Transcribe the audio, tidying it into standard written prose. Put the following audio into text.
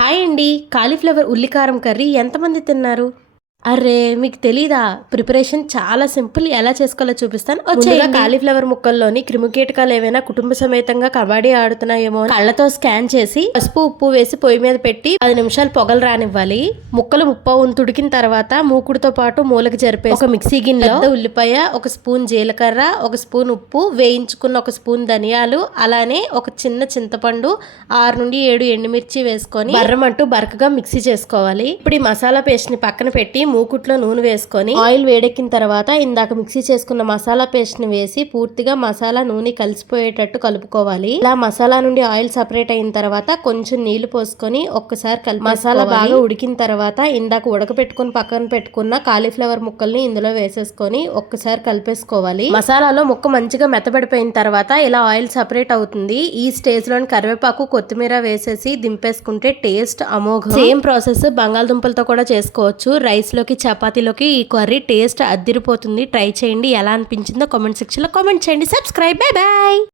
Hi అండి. Cauliflower ఉల్లికారం curry ఎంతమంది తిన్నారు? అర్రే మీకు తెలీదా? ప్రిపరేషన్ చాలా సింపుల్. ఎలా చేసుకోవాలో చూపిస్తాను. ముందుగా కాలీఫ్లవర్ ముక్కల్లోని క్రిమికీటకాలు ఏవైనా కుటుంబ సమేతంగా కబడ్డీ ఆడుతున్నాయేమో అని కళ్ళతో స్కాన్ చేసి పసుపు ఉప్పు వేసి పొయ్యి మీద పెట్టి 10 నిమిషాలు పొగలు రానివ్వాలి. ముక్కలు తుడికిన తర్వాత మూకుడుతో పాటు మూలకి జరిపేసి ఒక మిక్సీ గిన్నెలో ఉల్లిపాయ, ఒక స్పూన్ జీలకర్ర, ఒక స్పూన్ ఉప్పు, వేయించుకున్న ఒక స్పూన్ ధనియాలు, అలానే ఒక చిన్న చింతపండు, 6 నుండి 7 ఎండుమిర్చి వేసుకొని బర్రమంటూ బరకగా మిక్సీ చేసుకోవాలి. ఇప్పుడు ఈ మసాలా పేస్ట్ ని పక్కన పెట్టి మూకుట్లో నూనె వేసుకొని ఆయిల్ వేడెక్కిన తర్వాత ఇందాక మిక్సీ చేసుకున్న మసాలా పేస్ట్ ని వేసి పూర్తిగా మసాలా నూనె కలిసిపోయేటట్టు కలుపుకోవాలి. ఇలా మసాలా నుండి ఆయిల్ సపరేట్ అయిన తర్వాత కొంచెం నీళ్లు పోసుకొని ఒక్కసారి కలిపి మసాలా బాగా ఉడికిన తర్వాత ఇందాక ఉడకపెట్టుకుని పక్కన పెట్టుకున్న కాలీఫ్లవర్ ముక్కల్ని ఇందులో వేసేసుకొని ఒక్కసారి కలిపేసుకోవాలి. మసాలాలో ముక్క మంచిగా మెత్తబడిపోయిన తర్వాత ఇలా ఆయిల్ సపరేట్ అవుతుంది. ఈ స్టేజ్ లోని కరివేపాకు, కొత్తిమీర వేసేసి దింపేసుకుంటే టేస్ట్ అమోఘం. సేమ్ ప్రాసెస్ బంగాళదుంపలతో కూడా చేసుకోవచ్చు. రైస్ లోకి, చపాతీలోకి ఈ కర్రీ టేస్ట్ అద్దిరిపోతుంది. ట్రై చేయండి. ఎలా అనిపించిందో కామెంట్ సెక్షన్ లో కామెంట్ చేయండి. సబ్స్క్రైబ్. Bye bye.